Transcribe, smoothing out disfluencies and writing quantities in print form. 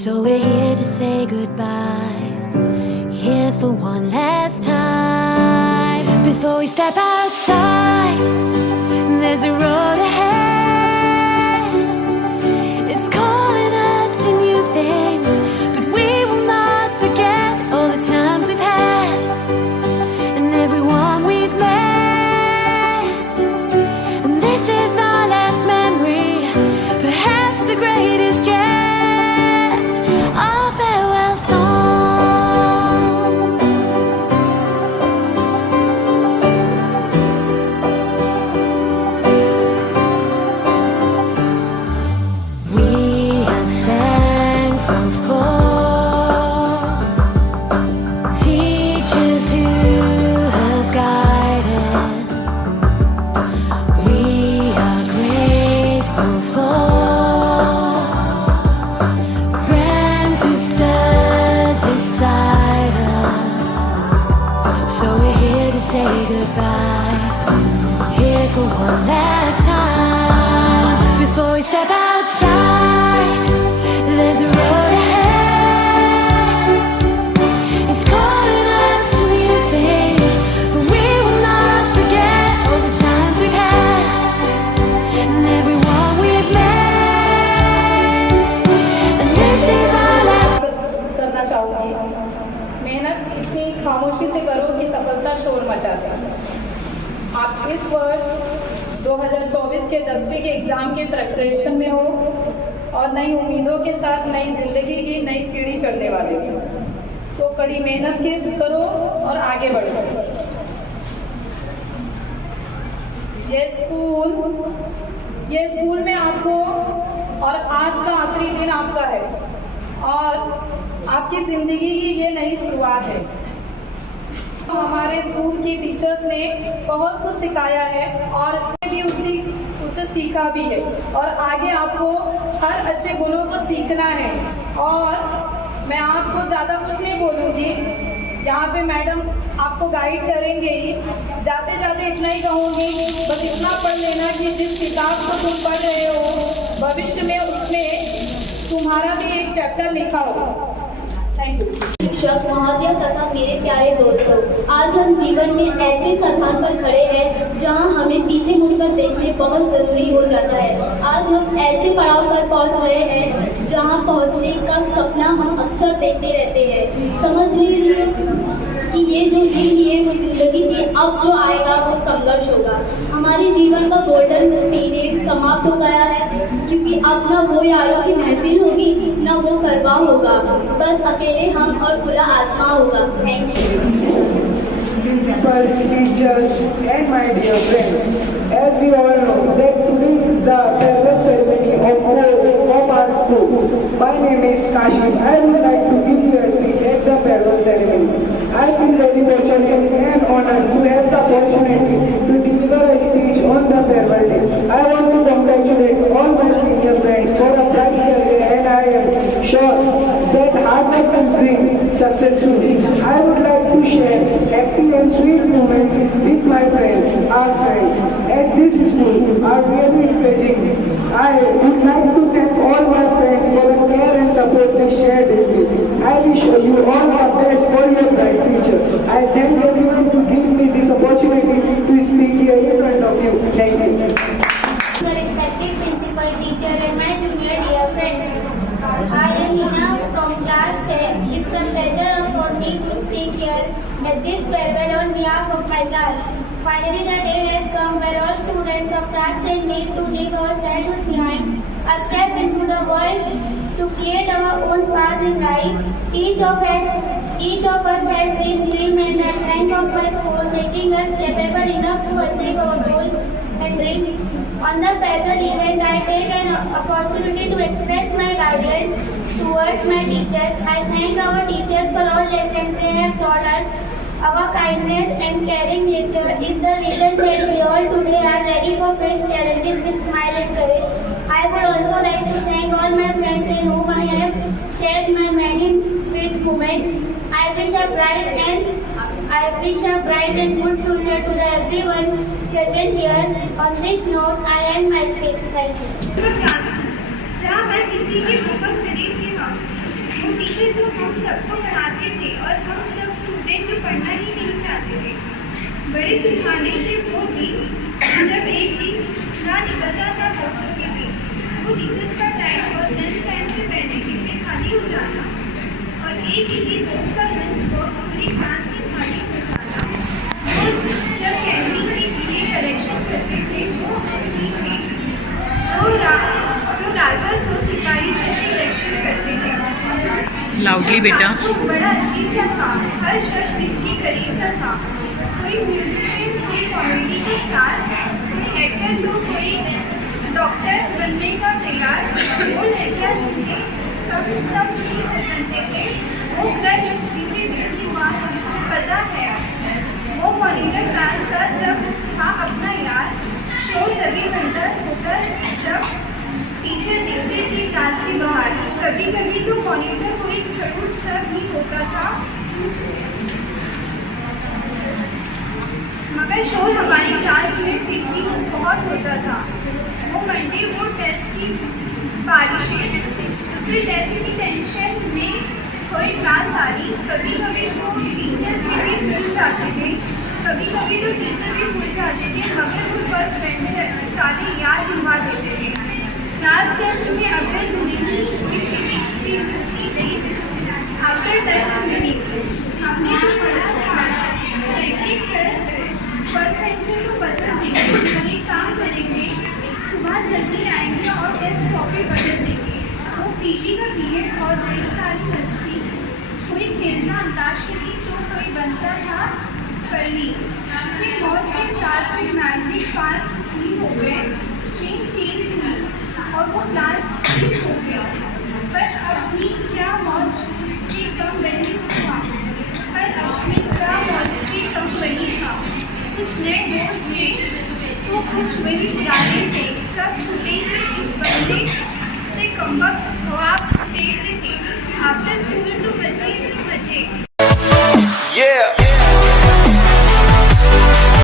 So we're here to say goodbye, here for one last time. Before we step outside, there's a road ahead. It's calling us to new things, but we will not forget all the times we've had and everyone we've met. And this is our last memory, perhaps the greatest yet. Our farewell song. We are thankful for teachers who have guided. We are grateful for friends who've stood beside us. So we're here to say goodbye, here for one last time. Before we step outside, there's a road ahead. It's calling us to new things, but we will not forget all the times we've had and everyone we've met. And this is our last. करना चाहूँगी। मेहनत इतनी खामोशी से करो कि सफलता शोर मचा दे। आप इस वर्ष 2024 के 10वीं के एग्जाम के प्रिपरेशन में हो और नई उम्मीदों के साथ नई जिंदगी की नई सीढ़ी चढ़ने वाले हो। तो कड़ी मेहनत करो और आगे बढ़ो। ये स्कूल में आपको और आज का आखिरी दिन आपका है और आपकी जिंदगी की ये नई शुरुआत है। हमारे स्कूल की टीचर्स ने बहुत कुछ सिखाया है और भी उसे सीखा भी है और आगे आपको हर अच्छे गुणों को सीखना है। और मैं आपको ज़्यादा कुछ नहीं बोलूँगी, यहाँ पे मैडम आपको गाइड करेंगे ही। जाते जाते इतना ही कहूँगी, बस इतना पढ़ लेना कि जिस किताब को तुम पढ़ रहे हो भविष्य में उसमें तुम्हारा भी एक चैप्टर लिखा हो। Thank you. शिक्षक महोदय तथा मेरे प्यारे दोस्तों, आज हम जीवन में ऐसे स्थान पर खड़े हैं जहां हमें पीछे मुड़कर देखने बहुत जरूरी हो जाता है। आज हम ऐसे पड़ाव पर पहुंच रहे हैं जहां पहुंचने का सपना हम अक्सर देखते रहते हैं। समझ लीजिए कि ये जो जी लिए वो जिंदगी थी, अब जो आएगा वो संघर्ष होगा। हमारे जीवन का गोल्डन पीरियड समाप्त हो गया है, क्योंकि अब न वो यारों की महफिल होगी न वो करवा होगा, बस अकेले हम और खुला आसमां होगा। Thank you. Principal, teachers, and my dear friends, as we all know that today is the farewell ceremony of our school. My name is Kashif. I would like to give you a speech at the farewell ceremony. I feel very fortunate and honored to have the opportunity to deliver a speech on the farewell day. I want to congratulate all my senior friends for a bright career, and I am sure that hard work will bring successful. I would like to share happy and sweet moments with my friends. Our friends at this school are really pleasing. I would like to thank all my friends for the care and support they shared with me. I wish you all the best for your bright future. I thank everyone to give me this opportunity to speak here in front of you. Thank you. The respected principal, teacher, and my junior dear friends, I am Hina from class 10. It's a pleasure for me to speak here at this farewell on behalf of my class. Finally, the day has come where all students of class 10 need to leave our childhood behind, a step into the world to create our own path in life. Each of us has been dreamed at the rank of my school, making us capable enough to achieve our goals and dreams. On the farewell event, I take an opportunity to express my gratitude towards my teachers. I thank our teachers for all lessons they have taught us. Our kindness and caring nature is the reason that we all today are ready for face challenges with smile and courage. I would also like to thank all my friends in whom I have shared my many sweet moments. I wish a bright and good future to everyone present here. On this note, I end my speech. Thank you. जहाँ मैं किसी की बहुत करीब थी, वो टीचर जो हम सबको पढ़ाते थे और हम सब स्टूडेंट जो पढ़ना ही नहीं चाहते थे। बड़े सुहाने थे वो दिन जब एक दिन ना निकलता था दोस्तों के बीच। वो रिसेस का टाइम और लंच टाइम से पहले टिफिन खाली हो जाना और एक किसी दोस्त का लंच बॉक्स पूरी क्लास में खाली हो जाना। और जब कैंटीन के लिए कलेक्शन करते थे वो अपनी थी जो राजा जो सिपाही जो कलेक्शन करते थे। लाउडली बेटा। बड़ा अजीब सा था, हर शख्स दिल के करीब सा था। कोई म्यूजिशियन, कोई कॉमेडी का स्टार, कोई एक्टर, तो कोई डॉक्टर बनने का तैयार। वो लड़कियाँ जिन्हें सब नहीं बनते थे वो क्रश जिसे दिल की बात हमको पता है। वो मॉनिटर क्लास का जब था अपना यार, शोर तभी बनता होकर जब टीचर देखते थे क्लास के बाहर। कभी कभी तो मॉनिटर को एक खड़ूस सर भी होता था, मगर शोर हमारी क्लास में फिर भी बहुत होता था। वो मंडे वो टेस्ट की बारिशें, उसे टेस्ट की टेंशन में कोई क्लास आ रही। कभी कभी तो टीचर से भी भूल जाते थे, कभी कभी तो टीचर भी भूल जाते थे, मगर वो फर्स्ट बेंचर सारी याद दिलवा देते थे। क्लास टेस्ट में अगर नहीं हुई चीज़ें फिर होती गई। आफ्टर टेस्ट मीटिंग हमने जो पढ़ा था फर्स्ट बेंचर को बदल देंगे, एक काम करेंगे, सुबह जल्दी आएंगे और टेस्ट कॉपी बदल देंगे। वो पीटी का पीरियड और ढेर सारी मस्ती, कोई खेलना अंताक्षरी तो कोई बनता था पढ़नी। सिर्फ मौज के साथ में मैट्रिक पास भी हो गए, स्ट्रीम चेंज हुई और वो क्लास हो गई। पर अपनी क्या मौज की कम बनी था, पर अपनी क्या मौज की कम बनी था। कुछ नए दोस्त थे तो कुछ वही पुराने थे, सब छुट्टे थे इस बंदे से कमबख्त ख्वाब देखते थे। आफ्टर स्कूल तो बजे ही बजे। Yeah.